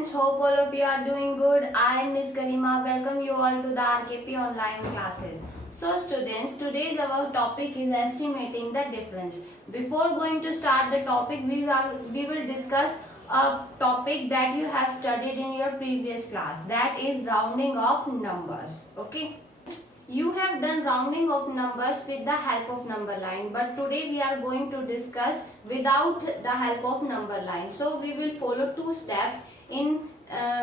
students, hope all of you are doing good. I am Miss Karima. Welcome you all to the RKP online classes. So students, today's our topic is estimating the difference. Before going to start the topic, we will discuss a topic that you have studied in your previous class, that is rounding of numbers. Okay. You have done rounding of numbers with the help of number line, but today we are going to discuss without the help of number line. So we will follow two steps in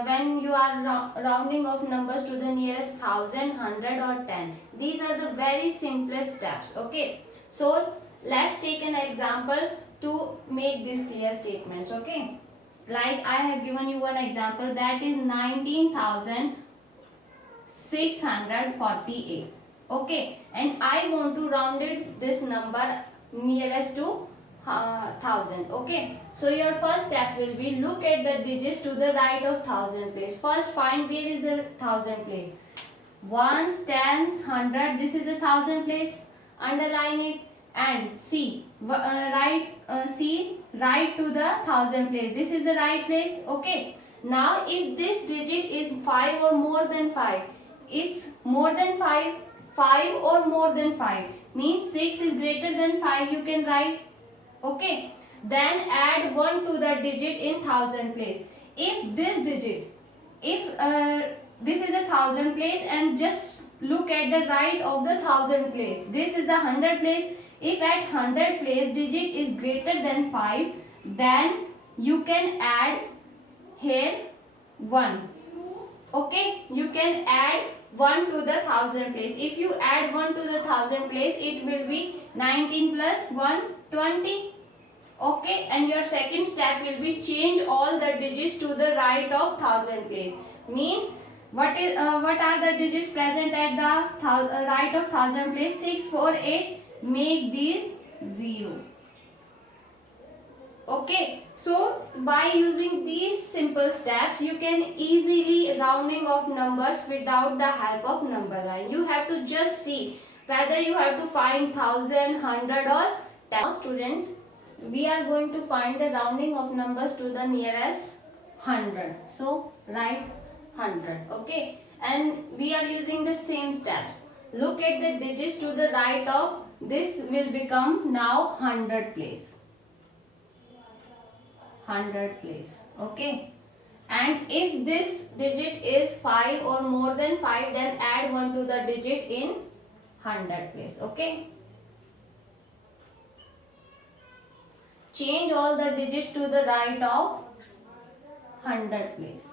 when you are rounding of numbers to the nearest 1000, 100 or 10. These are the very simplest steps. Okay. So let's take an example to make these clear statements. Okay. Like I have given you one example, that is 19,648. Okay, and I want to round it this number nearest to 1000. Okay, so your first step will be look at the digits to the right of 1000 place. First find where is the 1000 place. Ones, tens, 100, this is a 1000 place. Underline it and see right to the 1000 place. This is the right place. Okay, now if this digit is 5 or more than 5, it's more than 5, 5 or more than 5 means 6 is greater than 5, you can write. Okay, then add 1 to the digit in 1000 place. If this digit, if this is a 1000 place, and just look at the right of the 1000 place, this is the 100 place. If at 100 place digit is greater than 5, then you can add here 1. Okay, you can add 1 to the 1000 place. If you add 1 to the 1000 place, it will be 19 plus 1, 20. Okay, and your second step will be change all the digits to the right of 1000 place. Means what are the digits present at the right of 1000 place? 6, 4, 8. Make these 0. Okay, so by using these simple steps, you can easily rounding of numbers without the help of number line. You have to just see whether you have to find 1000, 100 or 10. Now students, we are going to find the rounding of numbers to the nearest 100. So write 100. Okay, and we are using the same steps. Look at the digits to the right of this will become now 100 place. 100 place. Okay, and if this digit is 5 or more than 5, then add 1 to the digit in 100 place. Okay, change all the digits to the right of 100 place.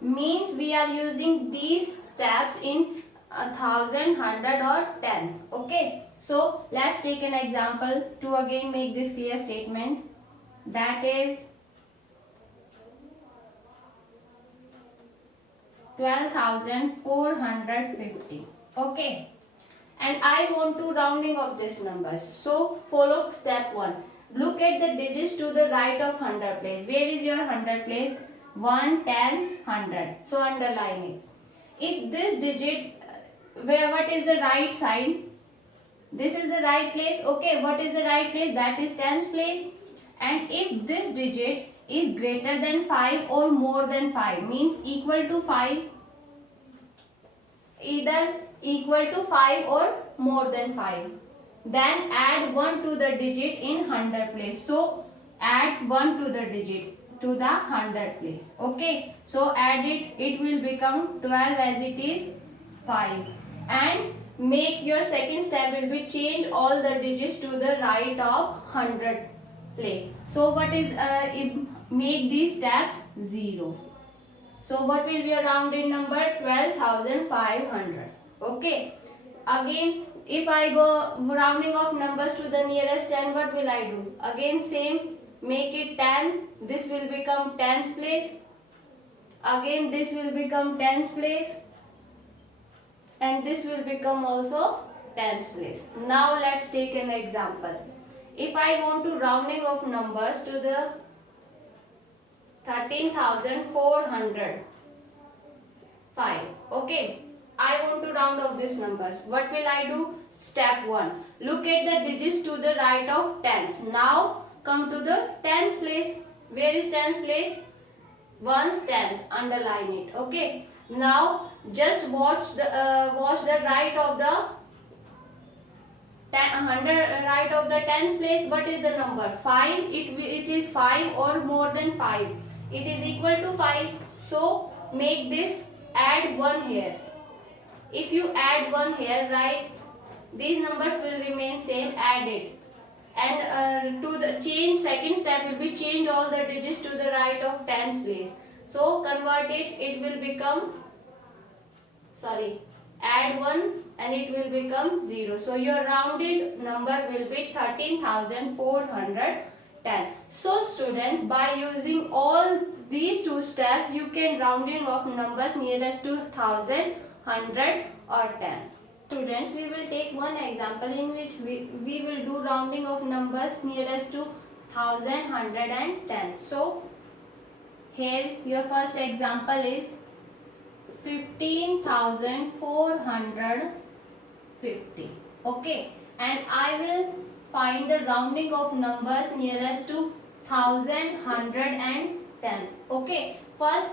Means we are using these steps in 1000, 100 or 10. Okay, so let's take an example to again make this clear statement, that is 12,450. Okay, and I want to rounding of these numbers. So follow step 1. Look at the digits to the right of 100 place. Where is your 100 place? 1, 10s, 100. So underline it. If this digit, what is the right side? This is the right place. Okay, what is the right place? That is tens place. And if this digit is greater than 5 or more than 5, means equal to 5, either equal to 5 or more than 5, then add 1 to the digit in 100 place. So add 1 to the digit to the 100 place. Okay, so add it, it will become 12 as it is 5. And make your second step will be change all the digits to the right of 100 place. So what is make these steps 0. So what will be a rounded number? 12,500. Okay, again if I go rounding of numbers to the nearest 10, what will I do? Again same, make it 10. This will become tens place. Again this will become tens place. And this will become also tens place. Now let's take an example. If I want to rounding of numbers to the 13,405. Okay, I want to round off these numbers. What will I do? Step 1. Look at the digits to the right of tens. Now come to the tens place. Where is tens place? Ones tens. Underline it. Okay. Now just watch the right of the right of the tens place. What is the number? 5. It is 5 or more than 5. It is equal to 5. So make this, add 1 here. If you add 1 here, right, these numbers will remain same. Add it. And to the change, second step will be change all the digits to the right of tens place. So convert it. It will become, sorry, add 1 and it will become 0. So your rounded number will be 13,410. So students, by using all these two steps, you can rounding of numbers nearest to 1000, 100 or 10. Students, we will take one example in which we will do rounding of numbers nearest to 1000, 100 and 10. So here your first example is 15,450. Okay, and I will find the rounding of numbers nearest to 1000, 100 and 10. Okay, first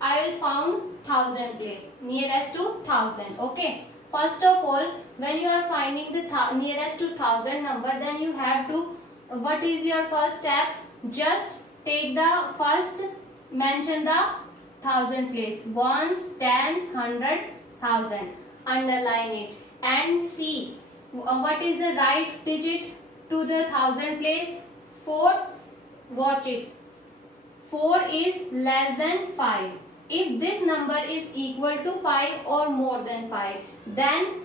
I will found 1000 place, nearest to 1000. Okay, first of all, when you are finding the nearest to 1000 number, then you have to, what is your first step? Just take the first, mention the 1000 place, ones, tens, 100, 1000. Underline it and see what is the right digit to the 1000 place. 4. Watch it. 4 is less than 5. If this number is equal to 5 or more than 5, then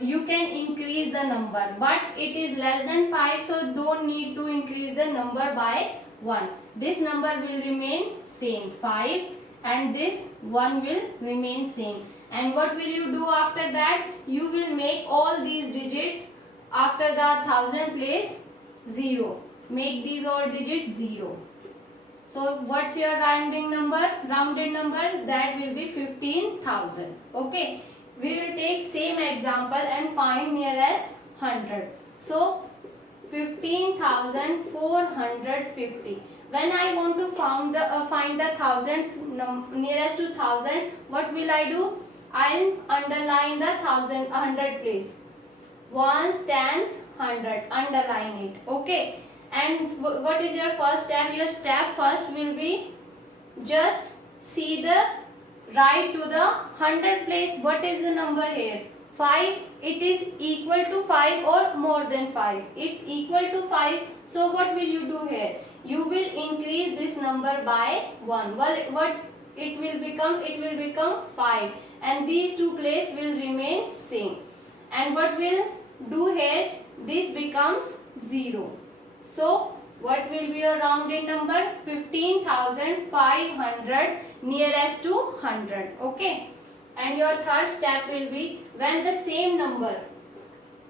you can increase the number. But it is less than 5, so don't need to increase the number by 1. This number will remain same, 5, and this 1 will remain same. And what will you do after that? You will make all these digits after the 1000 place 0. Make these all digits 0. So what's your rounding number? Rounded number, that will be 15,000. Okay. We will take same example and find nearest 100. So 15,450. When I want to find the 1000 nearest to 1000, what will I do? I'll underline the 100 place. Ones, tens, 100. Underline it. Okay. And what is your first step? Your step first will be just see the right to the 100 place. What is the number here? 5. It is equal to 5 or more than 5. It's equal to 5. So what will you do here? You will increase this number by 1. Well, what it will become? It will become 5. And these two places will remain same. And what will do here? This becomes 0. So what will be your rounded number? 15,500 nearest to 100. Okay. And your third step will be when the same number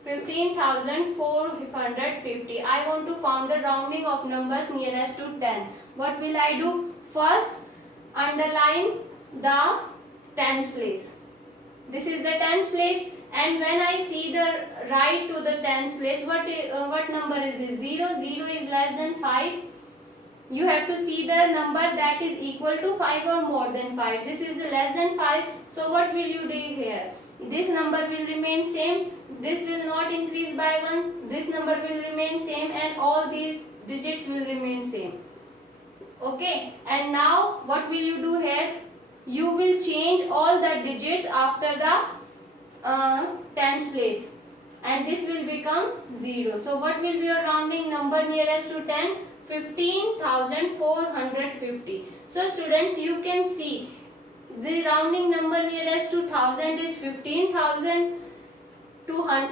15,450. I want to find the rounding of numbers nearest to 10. What will I do? First underline the tens place. This is the tens place. And when I see the right to the tens place, what number is this? 0. 0 is less than 5. You have to see the number that is equal to 5 or more than 5. This is the less than 5. So what will you do here? This number will remain same. This will not increase by 1. This number will remain same, and all these digits will remain same. Okay. And now what will you do here? You will change all the digits after the tens place, and this will become 0. So what will be your rounding number nearest to 10? 15,450. So students, you can see the rounding number nearest to 1000 is 15,000.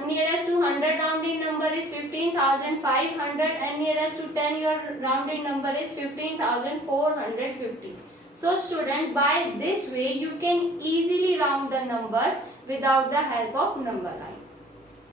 Nearest to 100 rounding number is 15,500, and nearest to 10 your rounding number is 15,450. So student, by this way you can easily round the numbers without the help of number line.